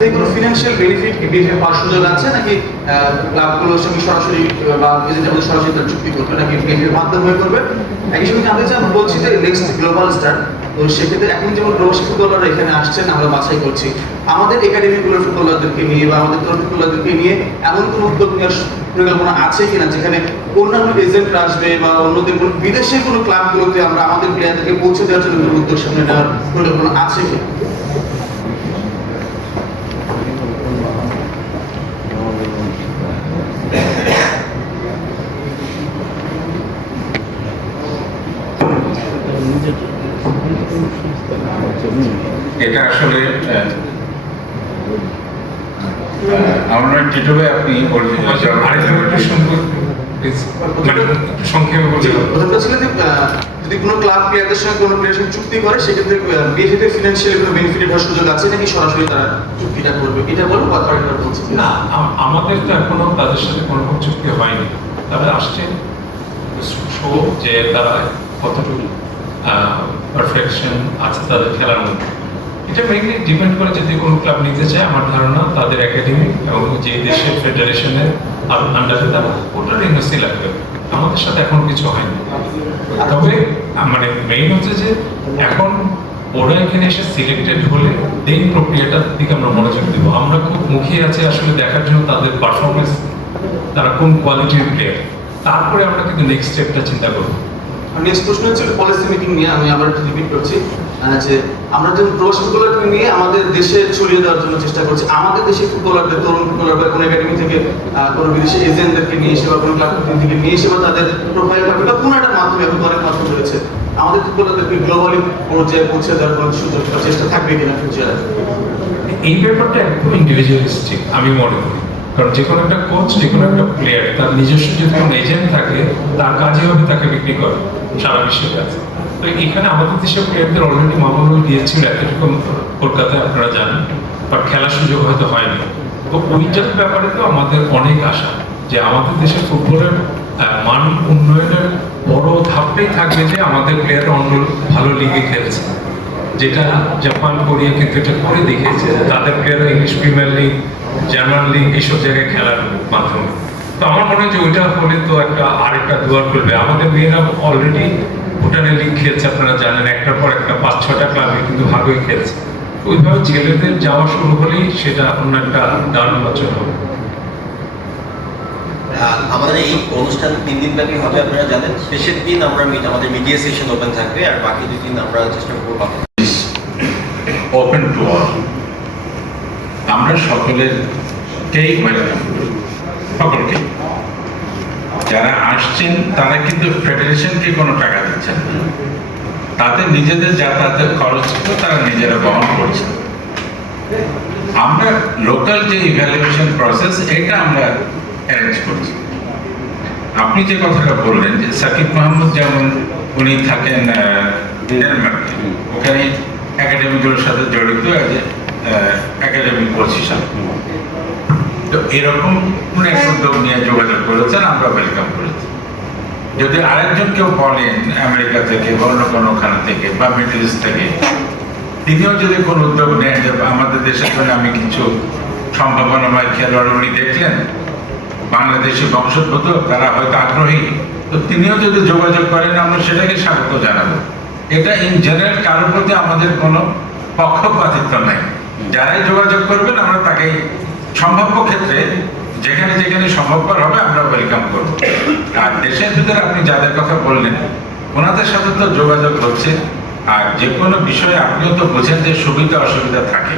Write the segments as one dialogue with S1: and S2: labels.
S1: কোনো financial benefit BFA আছে নাকি ক্লাবগুলোর সঙ্গে সরাসরি বা এজেন্টের মধ্যে সরাসরি চুক্তি করবে নাকি করবে? একই সঙ্গে জানতে চাই, আমরা বলছি যে নেক্সট গ্লোবাল স্টার তো সেক্ষেত্রে এখন যেমন এখানে আসছেন আমরা বাছাই করছি। আমাদের একাডেমিগুলোর ফুটবলারদেরকে নিয়ে বা আমাদের ফুটবলারদেরকে নিয়ে এমন কোনো উদ্যোগ নেওয়ার পরিকল্পনা আছে কিনা, যেখানে অন্যান্য এজেন্টরা আসবে বা অন্যদের কোনো বিদেশের কোনো ক্লাবগুলোতে আমরা আমাদের প্লেয়ারদেরকে পৌঁছে দেওয়ার জন্য উদ্যোগ সামনে নেওয়ার পরিকল্পনা আছে কিনা?
S2: এটা আসলে আহ, আহ, আমার নাম টিটু ভাই আপনি
S3: আচ্ছা, মানে একটু সংক্ষেপে বলতে
S1: প্রথমটা ছিল যে যদি কোনো ক্লাব প্লেয়ারদের সঙ্গে কোনো প্লেয়ার সঙ্গে চুক্তি করে সেক্ষেত্রে বিএফএতে ফিনান্সিয়াল কোনো বেনিফিট হওয়ার সুযোগ আছে নাকি সরাসরি তারা চুক্তিটা করবে? এটা বলব বা বলছি।
S3: না আমাদের তো এখনও তাদের সাথে কোনো রকম চুক্তি হয়নি। তবে আসছে শো যে তারা কতটুকু পারফেকশন আছে তাদের খেলার মধ্যে। এটা মেইনলি ডিপেন্ড করে যদি কোনো ক্লাব নিতে চায়, আমার ধারণা তাদের একাডেমি এবং যে দেশের ফেডারেশনের আন্ডারে তারা ওটার লাগবে। আমাদের সাথে এখন কিছু হয়নি। তবে মানে মেইন হচ্ছে যে এখন ওরা এখানে এসে সিলেক্টেড হলে দেন প্রক্রিয়াটার দিকে আমরা মনোযোগ দেব। আমরা খুব মুখিয়ে আছি আসলে দেখার জন্য তাদের পারফরমেন্স তারা কোন কোয়ালিটির প্লেয়ার তারপরে আমরা কিন্তু নেক্সট স্টেপটা চিন্তা করব।
S1: নেক্সট প্রশ্ন হচ্ছে পলিসি মিটিং নিয়ে আমি আবার রিপিট করছি। যে আমরা যে প্রবাসী নিয়ে আমাদের দেশে ছড়িয়ে দেওয়ার জন্য চেষ্টা করছি, আমাদের দেশে ফুটবলারদের, তরুণ ফুটবলার বা কোনো একাডেমি থেকে কোনো বিদেশি এজেন্টদেরকে নিয়ে এসে বা কোনো ক্লাব থেকে নিয়ে এসে বা তাদের প্রোফাইল কাটবে বা কোনো একটা মাধ্যমে এখন অনেক মাধ্যম রয়েছে। আমাদের ফুটবলারদেরকে গ্লোবালি পর্যায়ে পৌঁছে দেওয়ার কোনো সুযোগ বা চেষ্টা থাকবে কিনা ফিউচারে
S3: এই ব্যাপারটা একদম ইন্ডিভিজুয়ালিস্টিক আমি মনে করি। কারণ যে কোনো একটা কোচ যে কোনো একটা প্লেয়ার তার নিজস্ব যদি কোনো এজেন্ট থাকে, তার কাজই হবে তাকে বিক্রি করে, সারা বিশ্বের কাছে তো এখানে আমাদের দেশের প্লেয়ারদের অলরেডি মামুনুল দিয়েছিল এতটুকু কলকাতায় আপনারা জানেন। বাট খেলার সুযোগ হয়তো হয়নি। তো ওইটার ব্যাপারে তো আমাদের অনেক আশা যে আমাদের দেশের ফুটবলের মান উন্নয়নের বড় ধাপটাই থাকবে যে আমাদের প্লেয়ার অন্য ভালো লিগে খেলছে। যেটা জাপান, কোরিয়া কিন্তু এটা করে দেখিয়েছে তাদের প্লেয়াররা English premier league German league এইসব জায়গায় খেলার মাধ্যমে। তো আমার মনে হয় যে ওইটা হলে তো একটা, আরেকটা দুয়ার খুলবে। আমাদের মেয়েরা অলরেডি ভুটানের লিগ খেলছে আপনারা জানেন একটার পর একটা পাঁচ ছটা ক্লাবে কিন্তু ভালোই খেলছে। ওইভাবে ছেলেদের যাওয়া শুরু হলেই সেটা অন্য একটা দারুণ উন্মোচন হবে।
S4: আহ, আমাদের এই অনুষ্ঠান তিন দিন ব্যাপী হবে আপনারা জানেন। শেষের দিন আমরা আমাদের মিডিয়া সেশন ওপেন থাকবে আর বাকি দুই দিন আমরা চেষ্টা করব
S2: ওপেন টু অল আমরা সকলেরকেই ওয়েলকাম সকলকে যারা আসছেন তারা কিন্তু ফেডারেশনকে কোনো টাকা না তাদের নিজেদের যাতায়াতের খরচ তারা নিজেরা বহন করছেন আমরা লোকাল যে ইভ্যালুয়েশন প্রসেস এটা আমরা অ্যারেঞ্জ করছি। আপনি যে কথাটা বললেন যে সাকিব মাহমুদ যেমন উনি থাকেন ডেনমার্কে ওখানে একাডেমিগুলোর সাথে জড়িত একাডেমিক হিসাবে। তো এরকম কোন এক উদ্যোগ নিয়ে যোগাযোগ করেছেন, আমরা ওয়েলকাম করেছি। যদি আরেকজন কেউ বলেন আমেরিকা থেকে, অন্য কোনো ওখানে থেকে বা মিডল ইস্ট থেকে, তিনিও যদি কোনো উদ্যোগ নেন যে আমাদের দেশের জন্য আমি কিছু সম্ভাবনাময় খেলোয়াড় উনি দেখলেন, বাংলাদেশি বংশোদ্ভূত, তারা হয়তো আগ্রহী, তো তিনিও যদি যোগাযোগ করেন, আমরা সেটাকে স্বাগত জানাব। এটা ইন জেনারেল কারোর প্রতি আমাদের কোনো পক্ষপাতিত্ব নাই। যারাই যোগাযোগ করবেন, আমরা তাকেই সম্ভাব্য ক্ষেত্রে যেখানে যেখানে সম্ভবপর হবে আমরা ওয়েলকাম করব। আর দেশের ভিতরে আপনি যাদের কথা বললেন, ওনাদের সাথে তো যোগাযোগ হচ্ছে। আর যে কোনো বিষয়ে আপনিও তো বোঝেন যে সুবিধা, অসুবিধা থাকে।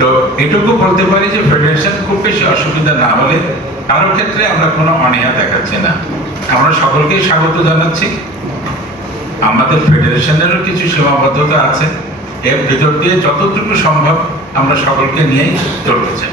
S2: তো এটুকু বলতে পারি যে ফেডারেশন খুব বেশি অসুবিধা না হলে কারোর ক্ষেত্রে আমরা কোনো অনীহা দেখাচ্ছি না। আমরা সকলকেই স্বাগত জানাচ্ছি। আমাদের ফেডারেশনেরও কিছু সীমাবদ্ধতা আছে। এর ভিতর দিয়ে যতটুকু সম্ভব আমরা সকলকে নিয়েই চলতে চাই।